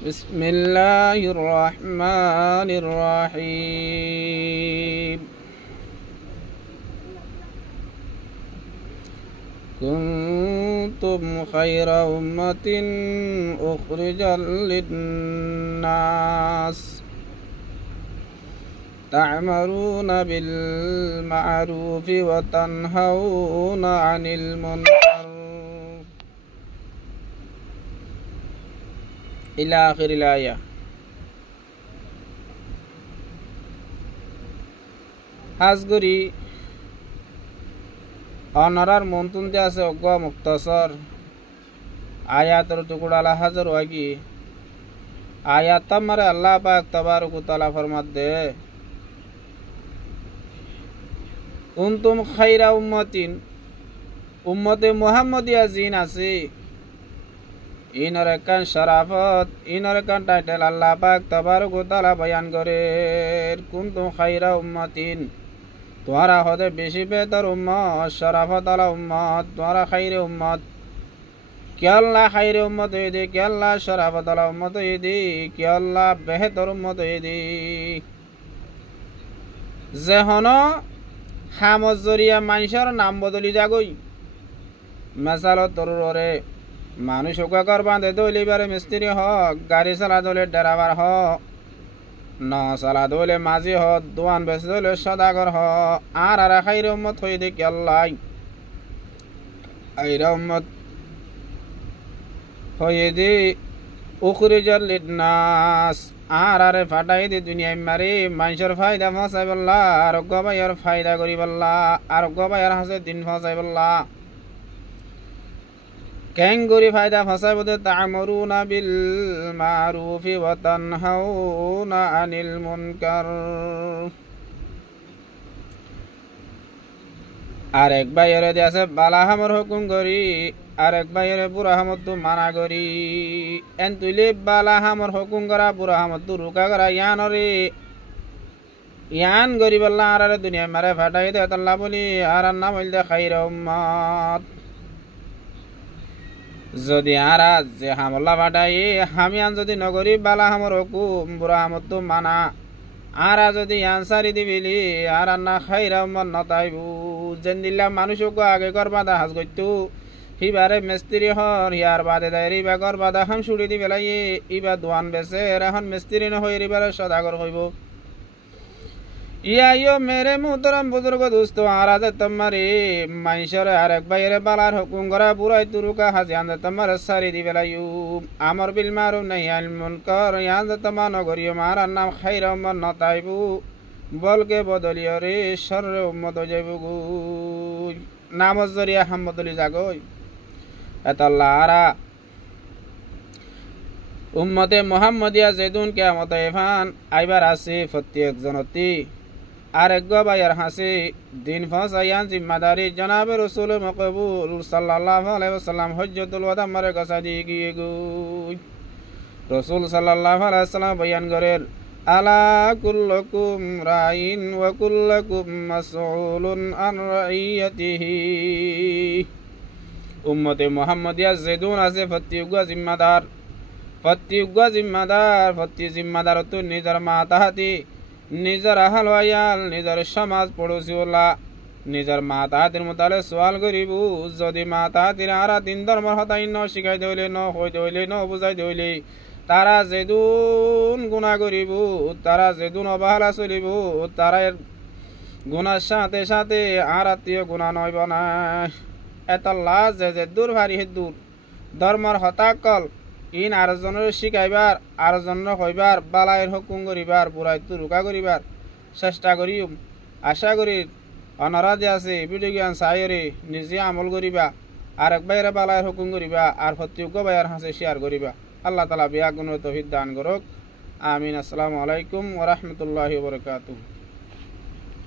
بسم الله الرحمن الرحيم كنتم خير أمة أخرجا للناس تعملون بالمعروف وتنهون عن المنكر إلى آخر الآية। হাজগরি অনরার মন্তুনতে আছে অজ্ঞ মুক্তসর আয়াতের টুকুড়ালা হাজার ওয়াগি আয়াত তামারে আল্লাহ পাক তাবারক ওয়া তাআলা ফরমাতে কুনতুম খায়রা উম্মাতিন উম্মতে মুহাম্মাদিয়া জিন আছে ইনর একান শরাফত ইনর একান টাইটেল আল্লাহ পাক তাবারক ওয়া তাআলা বয়ান করে কুনতুম খায়রা উম্মাতিন তোমারা হতে বেশি বেহতর উম্মত শরাফত আলা উম্মত তোমারা খায়রে উম্মত কি আল্লাহ খায়রে উম্মত হয়ে দে কি আল্লাহ শরাফত আলা উম্মত হয়ে দে কি আল্লাহ বেহতর উম্মত হয়ে দে যেহন হামত জরিয়া মানুষের নাম বদলি যাগই মেসালত তরুরে মানুষ উকাকর বাঁধে দইলে বারে মিস্ত্রি হক গাড়ি চালা দলে ড্রাইভার হক ন চালা দইলে মাঝি হক দোয়ান বেচ দইলে সদাগর হক আর খাইরে উম্মত হয়ে দেখি আল্লাহ আইরা উম্মত হয়ে দি উখরিজাল লিন্নাস আর ফাটাই দি দুনিয়ায় মারি মানুষের ফায়দা ফসাই বললা আর গবাইয়ের ফায়দা করি বললা আর গবাইয়ের হাসে দিন ফসাই বললা কেঙ্গুরি ফায়দা ফসাই বলতে তা'মুরুনা বিল মারুফি ওয়া তানহাউনা আনিল মুনকার আর এক বাইরে আছে বালা হামর হুকুম করি আর এক বাইরে বুড়া হামর তো মানা করি এন তুইলে বালা হামর হুকুম করা বুড়া হামর তো রুকা করা ইয়ান গরি বললা আর দুনিয়া মারে ফাটাই দে আল্লাহ বলি আর নাম হইল দে খায়রা উম্মত যদি আরা যে হামলা ফাটাই হামিয়ান যদি নগরী বালা হামর হুকুম বুড়া হামর তো মানা আরা যদি আনসারি দিবিলি আর না খায়রা উম্মত নতাইবু যেন দিল্লা মানুষকে আগে করবাদা হাজ করতো হিবারে মিস্ত্রি হর হিয়ার বাদে দেয় রিবা করবাদা হাম ছুড়ি দি বেলাই ইবা দোয়ান বেছে এখন মিস্ত্রি নহই রিবারে সদাগর হইব ইয়ো মেরে মুহতরম বুজুর্গ দোস্ত আরা যে তোমারে মানুষের আর এক বাইরে বালার হুকুম করা বুড়াই তুরুকা হাজিয়ান যে তোমার সারি দি বেলাইউ আমর বিল মারুফ নাহি আনিল মুনকার ইয়ান যে তোমার নগরীয় মারার নাম খায়রা উম্মত নতাইবু বলকে বদলিও রে শররে উম্মত যাইবু গু নামজ জরিয়া হাম বদলি যাগই এতাল্লাহ আরা উম্মতে মুহাম্মাদিয়া যেদুন কিয়ামত এফান আইবার আছে প্রত্যেক জনতি আর এক গবাইয়ার হাসি দিন ফসায়ান জিম্মাদারি জনাবে রাসূল মকবুল সাল্লাল্লাহু আলাইহি ওয়াসাল্লাম হজ্জাতুল ওয়াদা মারে কাছা দিয়ে গিয়ে গুই রাসূল সাল্লাল্লাহু আলাইহি ওয়াসাল্লাম বয়ান করেন আলা কুল্লুকুম রাইন ওয়া কুল্লুকুম মাসউলুন আন রাইয়াতিহি উম্মতে মুহাম্মাদিয়া যেদুন আছে প্রত্যেক জিম্মাদার প্রতি জিম্মাদার তো নিজের মাতাহাতি নিজের আহাল ওয়ায়াল নিজের সমাজ পড়োশি ওলা নিজের মাতাহাতির মোতালে সওয়াল করিব যদি মাতাহাতির আরা দিন ধর্মের হতাই ন শিখাই দইলে ন হইতে হইলে ন বুঝাই দইলে তারা যেদুন গুনাহ করিব তারা যেদুন অবহেলা চলিব তারা গুনার সাথে সাথে আর আত্মীয় গুনাহ নইব না এতাল্লাহ যে দূর ভারি হে দূর ধর্মের হতাকল ইন আরেকজনের শিখাইবার আরেকজনের হইবার বালায়ের হুকুম করিবার বুড়াই তুরুকা করিবার চেষ্টা করিম আশা করি অনারাধে আছে ভিডিও জ্ঞান চাইরে নিজে আমল করিবা আর এক বাইরে বালায়ের হুকুম করিবা আর প্রত্যেক বাইয়ের হাসে শেয়ার করিবা আল্লাহ তাআলা বিয়া গুণ তৌফিক দান করুক আমিন। আসসালামু আলাইকুম ওয়া রাহমাতুল্লাহি ওয়া বারাকাতুহু।